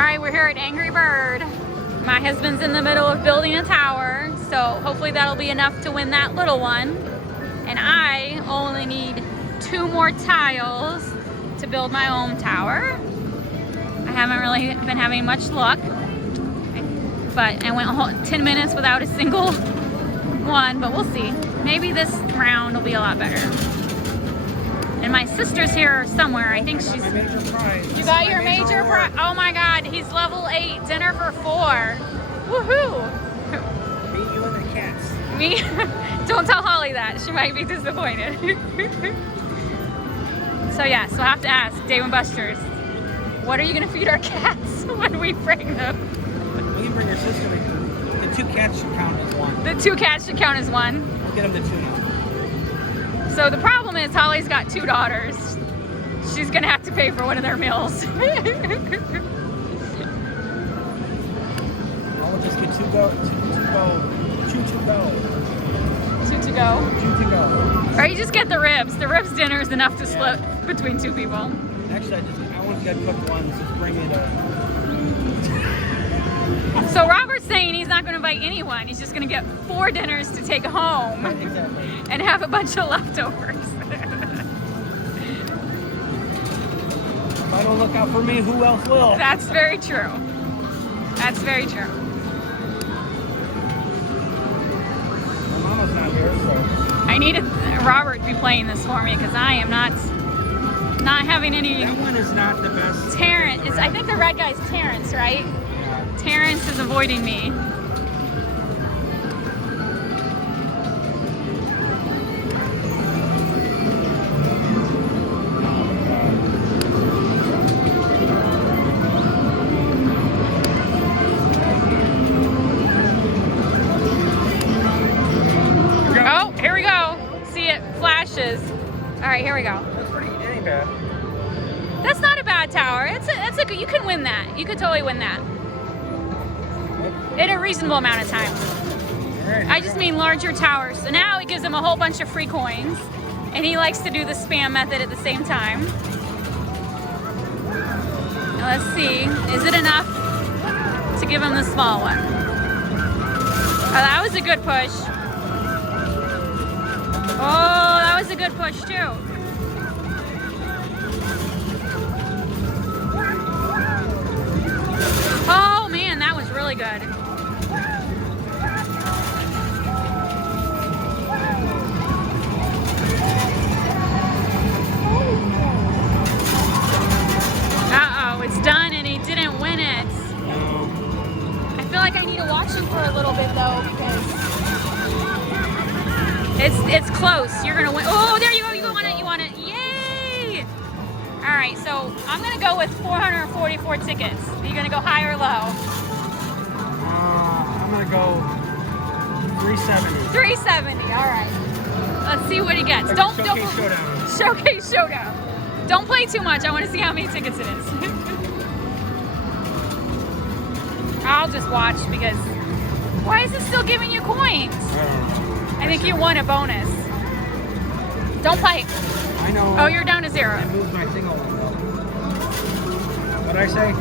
right, we're here at Angry Bird. My husband's in the middle of building a tower, so hopefully that'll be enough to win that little one. And I only need 2 more tiles to build my own tower. I haven't really been having much luck, but I went a whole 10 minutes without a single one, but we'll see. Maybe this round will be a lot better. And my sister's here somewhere. I think she's... You got your major prize? Oh my God, he's level 8, dinner for 4. Woohoo! Beat you and the cats. Me? Don't tell Holly that. She might be disappointed. So yes, we'll have to ask Dave & Buster's, what are you gonna feed our cats when we bring them? We can bring your sister. The 2 cats should count as 1. The 2 cats should count as 1. We'll get them to 2 now. So the problem is Holly's got 2 daughters. She's gonna have to pay for one of their meals. We'll just get 2 to go. 2 to go. 2 to go. 2 to go. Or you just get the ribs. The ribs dinner is enough to split between 2 people. Actually, I want to get cooked ones. Just bring it up. So Robert's saying he's not going to invite anyone. He's just going to get 4 dinners to take home Exactly. and have a bunch of leftovers. If I don't look out for me, who else will? That's very true. That's very true. My mama's not here, so. I needed Robert to be playing this for me because I am not having any. That one is not the best. Terrence, I think the red guy's Terrence, right? Yeah. Terrence is avoiding me. Oh, here we go. See it flashes. All right, here we go. That's pretty. It ain't bad. That's not a bad tower. It's a good. You can win that. You could totally win that in a reasonable amount of time. Alright. I just mean larger towers. So now it gives him a whole bunch of free coins, and he likes to do the spam method at the same time. Now let's see. Is it enough to give him the small one? Oh, that was a good push. Oh, that was a good push too. Oh man, that was really good. Uh-oh, it's done and he didn't win it. I feel like I need to watch him for a little bit though because it's close. You're gonna win. Oh, there you go. You want it. You want it. Yay! All right, so I'm gonna go with 444 tickets. Are you gonna go high or low? I'm gonna go 370. 370. All right. Let's see what he gets. Like Don't Showcase Showdown. Showcase Showdown. Don't play too much. I want to see how many tickets it is. I'll just watch because why is it still giving you coins? I think you won a bonus. Don't play. I know. Oh, you're down to 0. I moved my thing over. What'd I say?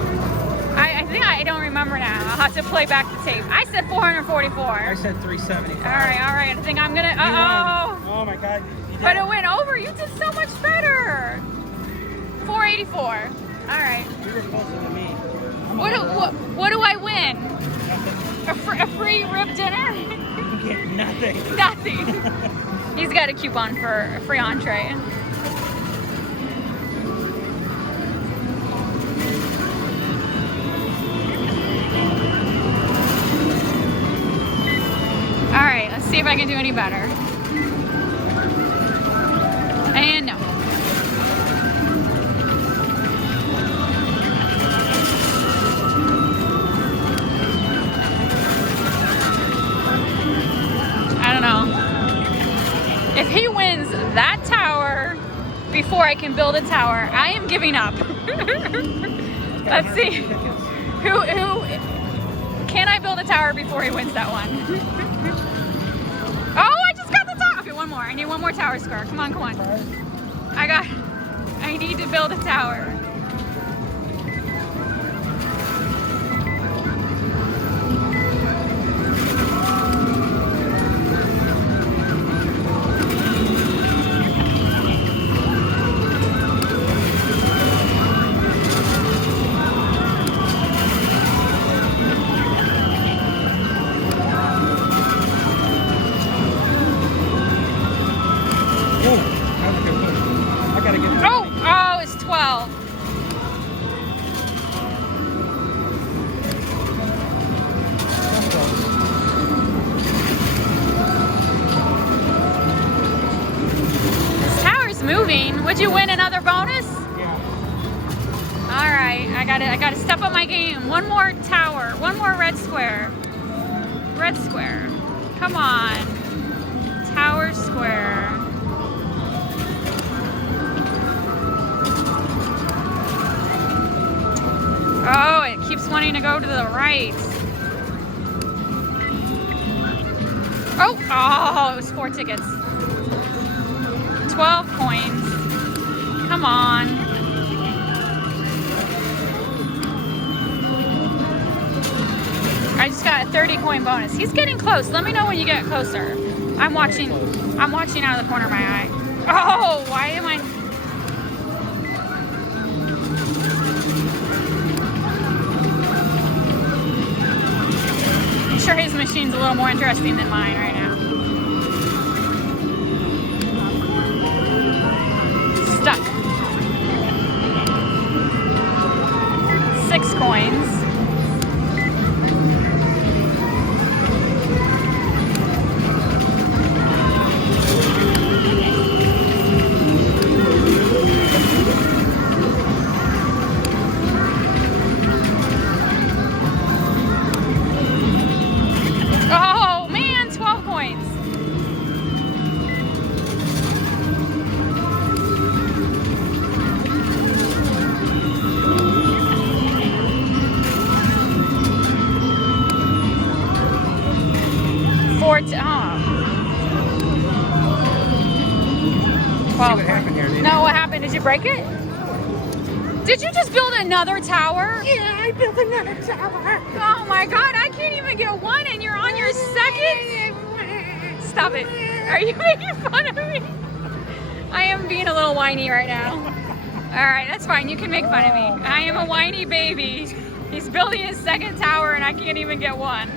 I think I don't remember now. I'll have to play back the tape. I said 444. I said 370. All right. I think I'm gonna. You won. Oh my God. You But did. it went over. You did so much better. 484. All right. You were closer than me. What do I win? A free rib dinner? You get nothing. Nothing. He's got a coupon for a free entree. All right, let's see if I can do any better. And no. I don't know. If he wins that tower before I can build a tower, I am giving up. Let's see. Who can I build a tower before he wins that one? Oh, I just got the tower. Okay, one more. I need one more tower score. Come on. I need to build a tower. I gotta step up my game. One more tower, one more red square. Red square. Come on. Tower square. Oh, it keeps wanting to go to the right. Oh, it was 4 tickets. 12 coins. Come on. I just got a 30 coin bonus. He's getting close. Let me know when you get closer. I'm watching out of the corner of my eye. Oh, why am I? I'm sure his machine's a little more interesting than mine right now. Stuck. 6 coins. Oh man, 12 coins. Oh. 12 what happened here, didn't No, what happened? Did you break it? Did you just build another tower? Yeah, I built another tower. Oh my god, I can't even get 1 and you're on your second? Stop it. Are you making fun of me? I am being a little whiny right now. Alright, that's fine. You can make fun of me. I am a whiny baby. He's building his second tower and I can't even get 1.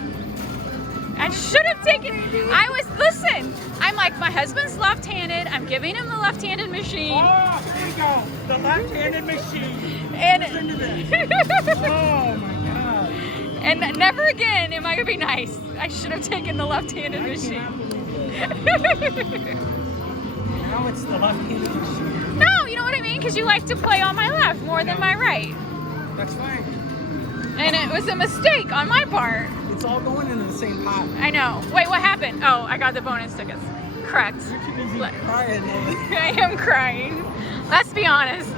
I should have taken. Listen, I'm like, my husband's left-handed. I'm giving him the left-handed machine. Oh, there you go. The left-handed machine. And Listen to this. Oh my God. and never again am I gonna be nice. I should have taken the left-handed machine. Now it's the left-handed machine. No, you know what I mean? Because you like to play on my left more than my right. That's fine. And it was a mistake on my part. It's all going into the same pot. I know. Wait, what happened? Oh, I got the bonus tickets. Correct. You're too busy crying. I am crying. Let's be honest.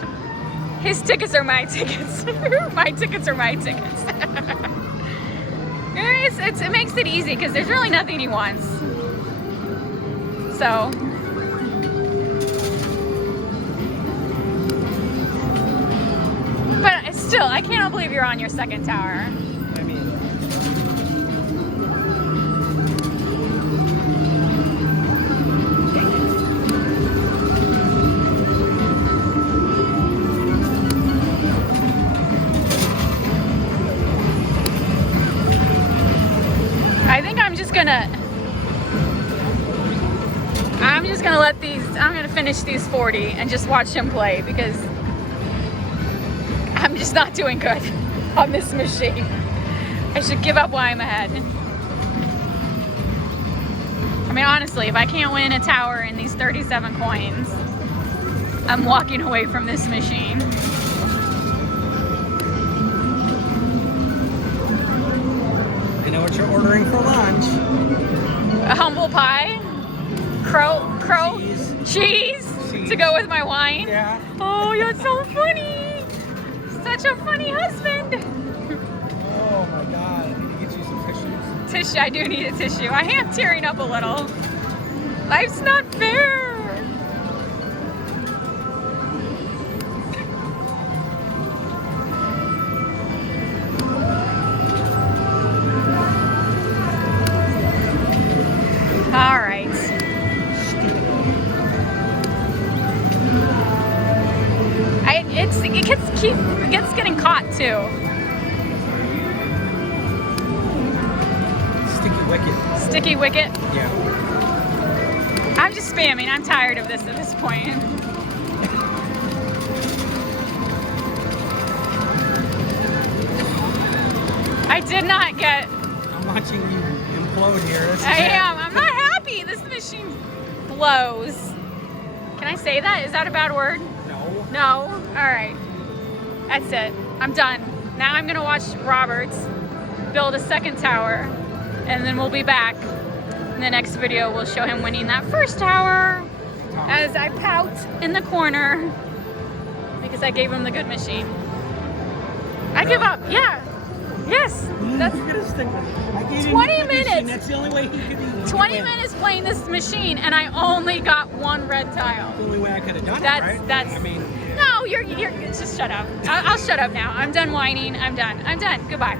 His tickets are my tickets. My tickets are my tickets. It makes it easy because there's really nothing he wants. So. But still, I can't believe you're on your second tower. I mean, I think I'm just gonna finish these 40 and just watch him play because I'm just not doing good on this machine. I should give up while I'm ahead. I mean, honestly, if I can't win a tower in these 37 coins, I'm walking away from this machine. I know what you're ordering for lunch. A humble pie, crow, cheese to go with my wine. Yeah. Oh, you're so funny. Such a funny husband. Oh my God. I need to get you some tissues. Tissue, I do need a tissue. I am tearing up a little. Life's not fair. All right. It gets getting caught too. Sticky wicket. Sticky wicket. Yeah. I'm just spamming. I'm tired of this at this point. I did not get. I'm watching you implode here. This is I it. am. I'm not happy. This machine blows. Can I say that? Is that a bad word? No. No? Alright. That's it. I'm done. Now I'm gonna watch Roberts build a second tower, and then we'll be back. In the next video, we'll show him winning that first tower as I pout in the corner because I gave him the good machine. I give up. Yeah. Yes. That's Look at this thing. I gave him 20 the good machine. minutes. That's the only way he could be. 20 minutes playing this machine, and I only got one red tile. The only way I could have done That's- it, right? that's- I mean, No, you're just shut up. I'll shut up now. I'm done whining. I'm done. Goodbye.